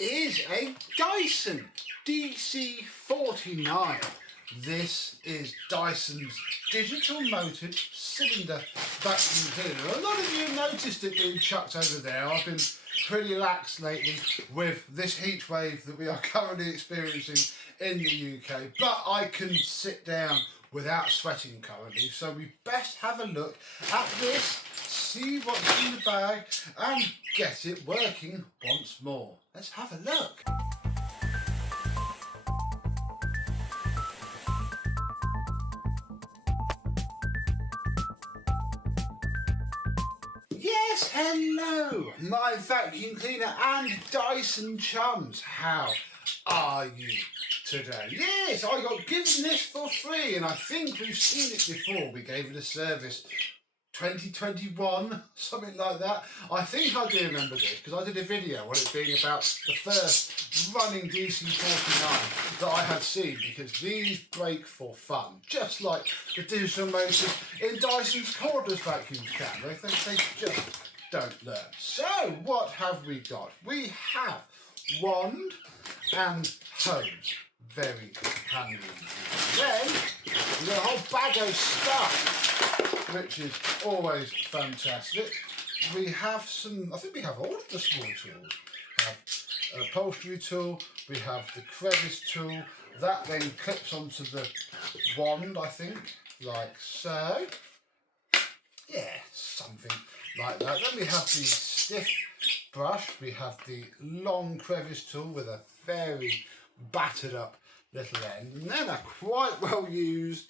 is a Dyson DC49. This is Dyson's digital motored cylinder vacuum cleaner. A lot of you noticed it being chucked over there. I've been pretty lax lately with this heat wave that we are currently experiencing in the UK, but I can sit down without sweating currently, so we best have a look at this, see what's in the bag and get it working once more. Let's have a look. Yes, hello, my vacuum cleaner and Dyson chums. How are you today? Yes, I got given this for free, and I think we've seen it before. We gave it a service 2021, something like that. I think I do remember this because I did a video on it being about the first running DC49 that I had seen, because these break for fun, just like the digital motors in Dyson's cordless vacuums can. They just don't learn. So what have we got? We have wand and hose. Very handy. Then we've got a whole bag of stuff, which is always fantastic. We have some, I think we have all of the small tools. We have an upholstery tool, we have the crevice tool, that then clips onto the wand, I think, like so. Yeah, something like that. Then we have the stiff brush, we have the long crevice tool with a very battered up little end, and then a quite well used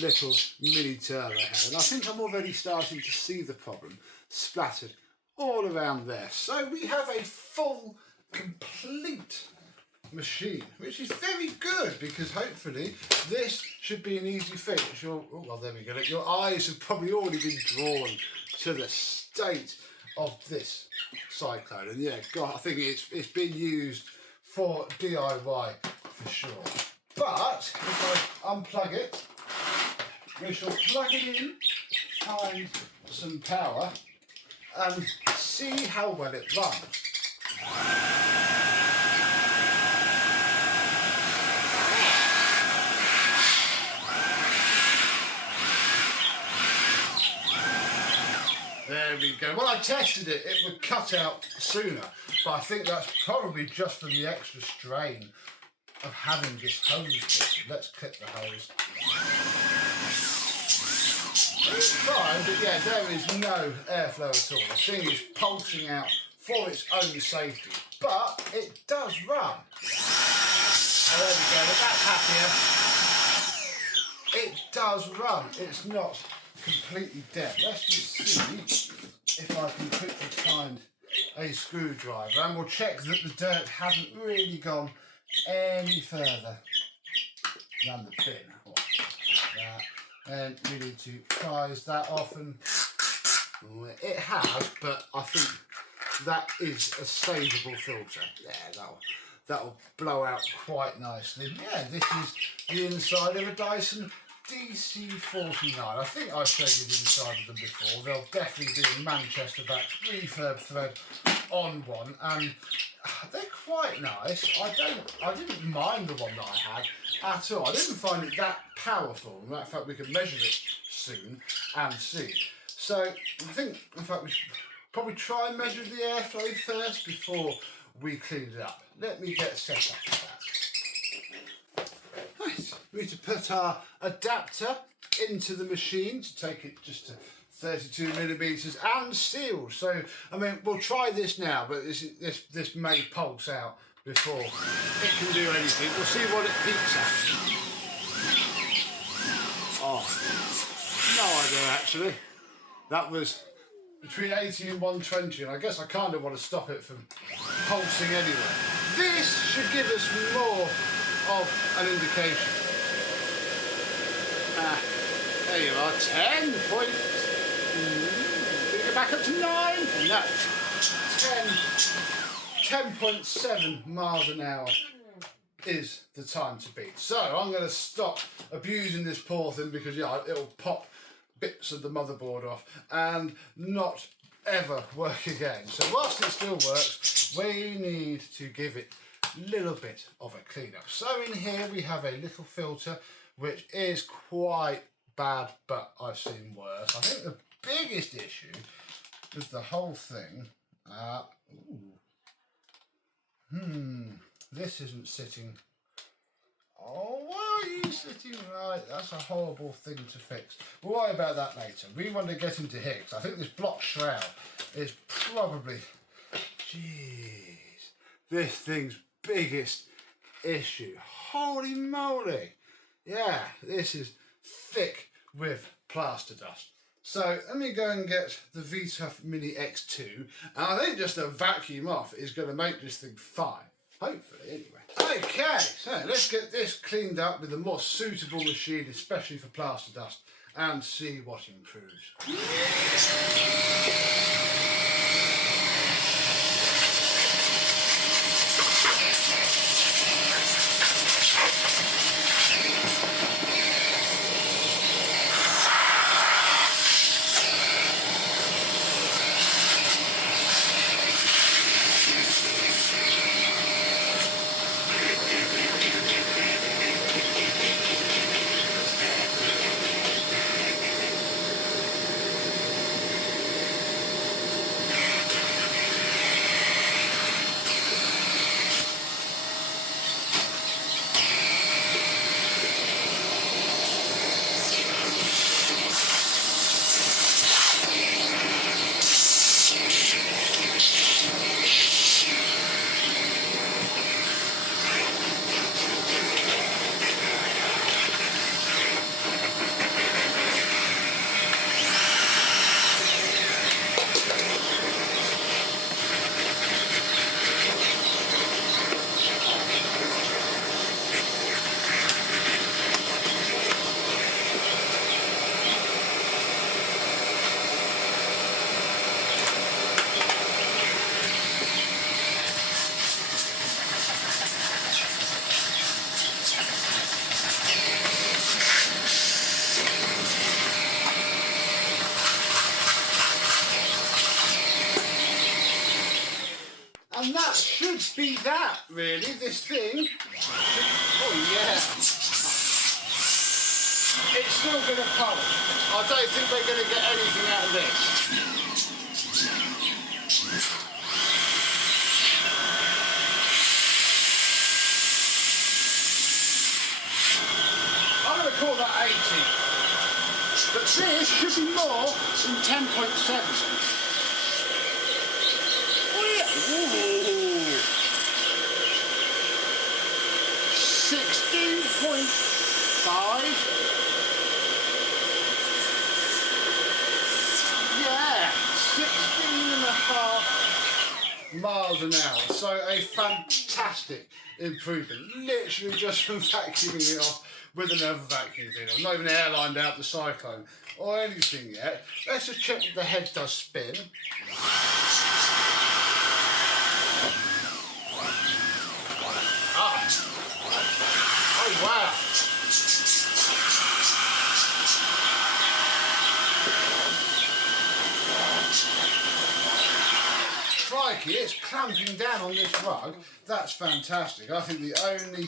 little mini turbo head. And I think I'm already starting to see the problem splattered all around there. So we have a full, complete machine, which is very good, because hopefully this should be an easy fix. Well, there we go. Your eyes have probably already been drawn to the state of this cyclone, and yeah, God, I think it's been used for DIY for sure. But if I unplug it, we shall plug it in, find some power, and see how well it runs. There we go. Well, I tested it, it would cut out sooner, but I think that's probably just for the extra strain of having this hose clip. Let's clip the hose. It's fine, but yeah, there is no airflow at all. The thing is pulsing out for its own safety, but it does run. Oh, there we go, that's happier. It does run, it's not completely dead. Let's just see if I can quickly find a screwdriver, and we'll check that the dirt hasn't really gone any further than the pin. Like that. And we need to prise that off, and it has, but I think that is a savable filter. Yeah, that'll blow out quite nicely. Yeah, this is the inside of a Dyson DC49. I think I've showed you the inside of them before. There'll definitely be a Manchester back refurb thread on one, and they're quite nice. I didn't mind the one that I had at all. I didn't find it that powerful. In fact, we can measure it soon and see. So I think, in fact, we should probably try and measure the airflow first before we clean it up. Let me get set up for that. Right, we need to put our adapter into the machine to take it just to 32mm and sealed. So, I mean, we'll try this now, but this may pulse out before it can do anything. We'll see what it peaks at. Oh, no idea actually. That was between 80 and 120, and I guess I kind of want to stop it from pulsing anyway. This should give us more of an indication. There you are, 10 points. Did it go back up to 9? No. 10.7 miles an hour is the time to beat. So I'm going to stop abusing this poor thing, because yeah, it'll pop bits of the motherboard off and not ever work again. So whilst it still works, we need to give it a little bit of a clean up. So in here we have a little filter which is quite bad, but I've seen worse. I think the biggest issue with the whole thing, this isn't sitting. Oh, why are you sitting right? That's a horrible thing to fix. We'll worry about that later. We want to get into here because I think this block shroud is probably, jeez, this thing's biggest issue. Holy moly. Yeah, this is thick with plaster dust. So let me go and get the V-Tough Mini X2, and I think just a vacuum off is going to make this thing fine. Hopefully, anyway. Okay, so let's get this cleaned up with a more suitable machine, especially for plaster dust, and see what improves. And that should be that, really, this thing. Oh yeah. It's still going to polish. I don't think we're going to get anything out of this. I'm going to call that 80. But this should be more than 10.7. Ooh. 16.5. Yeah, 16.5 miles an hour. So a fantastic improvement. Literally just from vacuuming it off with another vacuum cleaner. Not even airlined out the cyclone or anything yet. Let's just check that the head does spin. Oh, wow. Crikey, it's clamping down on this rug. That's fantastic. I think the only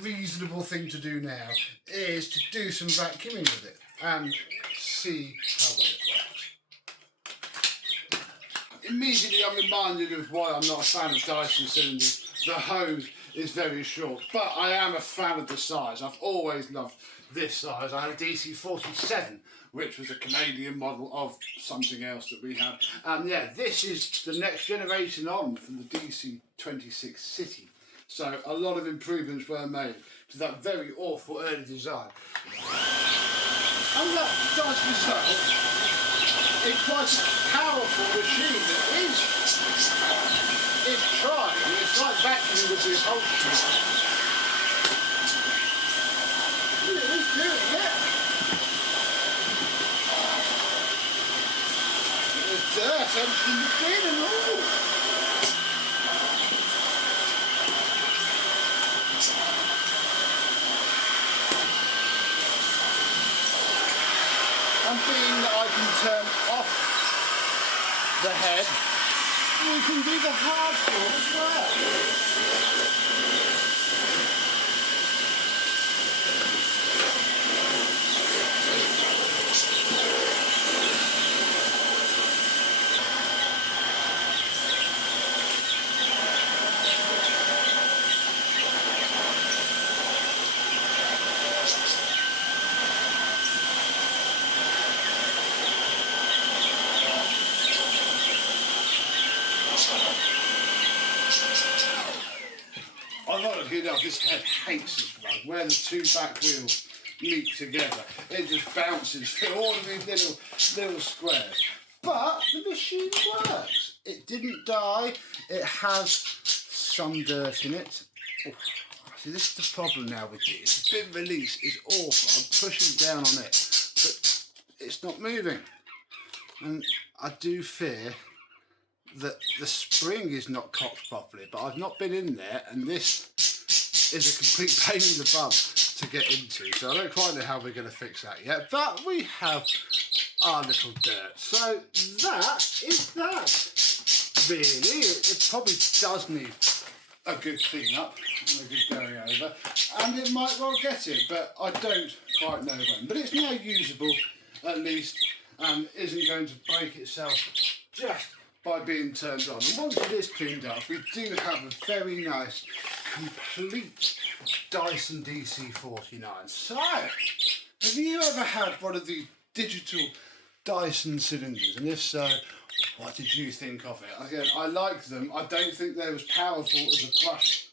reasonable thing to do now is to do some vacuuming with it and see how well it works. Immediately I'm reminded of why I'm not a fan of Dyson cylinders. The hose is very short, but I am a fan of the size. I've always loved this size. I had a DC49, which was a Canadian model of something else that we had. And yeah, this is the next generation on from the DC26 City. So a lot of improvements were made to that very awful early design. And that does result in quite a powerful machine that is trying. It's like vacuuming with this whole shit. It's doing it. The dirt emptying the bin and all. And being that I can turn off the head, we can do the hard form as well. Ironically enough, this head hates this rug, where the two back wheels meet together. It just bounces through all of these little squares. But the machine works. It didn't die. It has some dirt in it. Oh, see, this is the problem now with these. The bit release is awful. I'm pushing down on it, but it's not moving. And I do fear that the spring is not cocked properly, but I've not been in there, and this is a complete pain in the bum to get into, so I don't quite know how we're going to fix that yet, but we have our little dirt. So that is that, really. It probably does need a good clean up and a good going over, and it might well get it, but I don't quite know when. But it's now usable, at least, and isn't going to break itself just by being turned on. And once it is cleaned up, we do have a very nice, complete Dyson DC49. So, have you ever had one of the digital Dyson cylinders? And if so, what did you think of it? Again, I like them. I don't think they're as powerful as a brush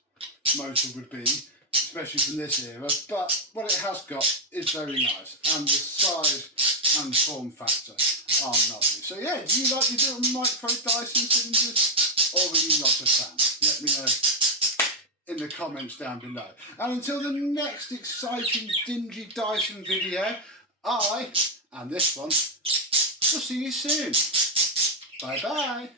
motor would be, especially from this era, but what it has got is very nice, and the size and form factor are lovely. So yeah, do you like your little micro Dyson cylinders, or were you not a fan? Let me know in the comments down below. And until the next exciting dingy Dyson video, I, and this one, will see you soon. Bye bye.